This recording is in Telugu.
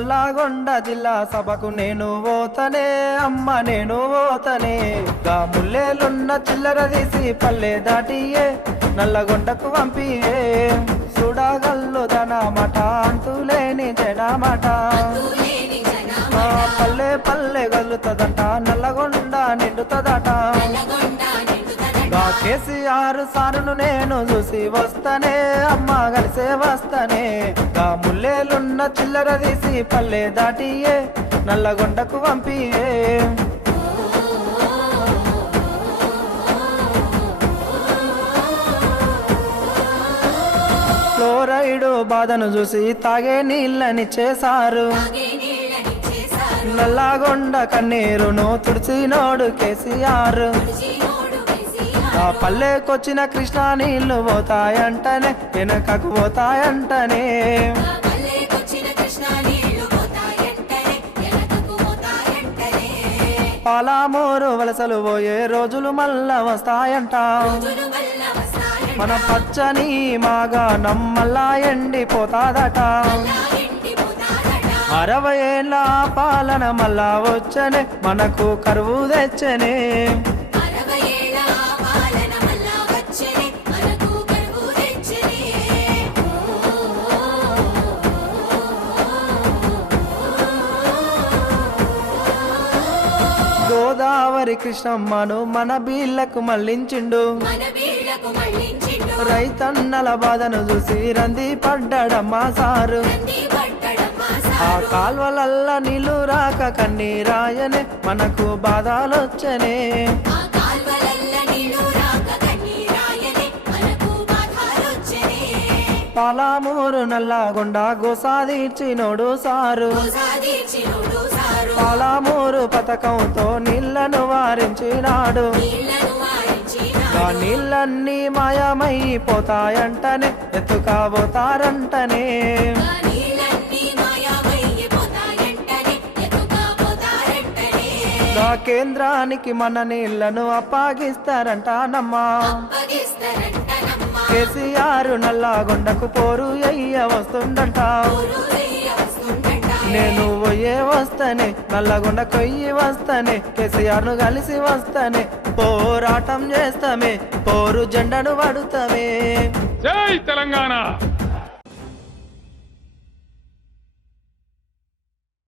నల్లగొండ జిల్లా సభకు నేను పోతనే అమ్మ నేను పోతనే గా ముల్లేలున్న చిల్లర తీసి పల్లె దాటియే నల్లగొండకు పంపియే చూడగల్లు మాట అంతులేని జనమాట పల్లె పల్లె గలుతుందట నల్లగొండ నిండుతుందట కేసీఆర్ సారును నేను చూసి వస్తానే అమ్మ కలిసే వస్తానే గా ముల్లేలున్న చిల్లర తీసి పల్లె దాటియే నల్లగొండకు పంపియే ఫ్లోరైడు బాధను చూసి తాగే నీళ్ళని చేశారు నల్లగొండ కన్నీరును తుడిచినోడు కేసీఆర్ ఆ పల్లెకొచ్చిన కృష్ణా నీళ్లు పోతాయంటనే వెనకకు పోతాయంటనే పాలామూరు వలసలు పోయే రోజులు మళ్ళా వస్తాయంట మన పచ్చని మాగా నమ్మల్లా ఎండిపోతాదట 60 ఏళ్ళ పాలన మళ్ళా వచ్చనే మనకు కరువు తెచ్చనే గోదావరి కృష్ణమ్మను మన బీళ్లకు మళ్ళించిండు రైతన్నల బాధను చూసి రంది పడ్డడమ్మా సారు ఆ కాల్వలల్ల నీళ్లు రాక కన్నీరాయనే మనకు బాధలొచ్చనే పాలామూరు నల్లగొండ గోసాదీర్చినోడు సారు పాలామూరు పథకంతో నీళ్లను వారించినాడు ఆ నీళ్ళన్నీ మాయమైపోతాయంటనే ఎత్తుకాబోతారంటనే కేంద్రానికి మన నీళ్లను అప్పగిస్తారంటానమ్మా కేసీఆర్ నల్లగొండకు పోరు అయ్య వస్తుందంట నేను పోయే వస్తానే నల్లగొండ కొయ్యి వస్తానే కేసీఆర్ను కలిసి వస్తానే పోరాటం చేస్తామే పోరు జెండను పడుతామే జై తెలంగాణ।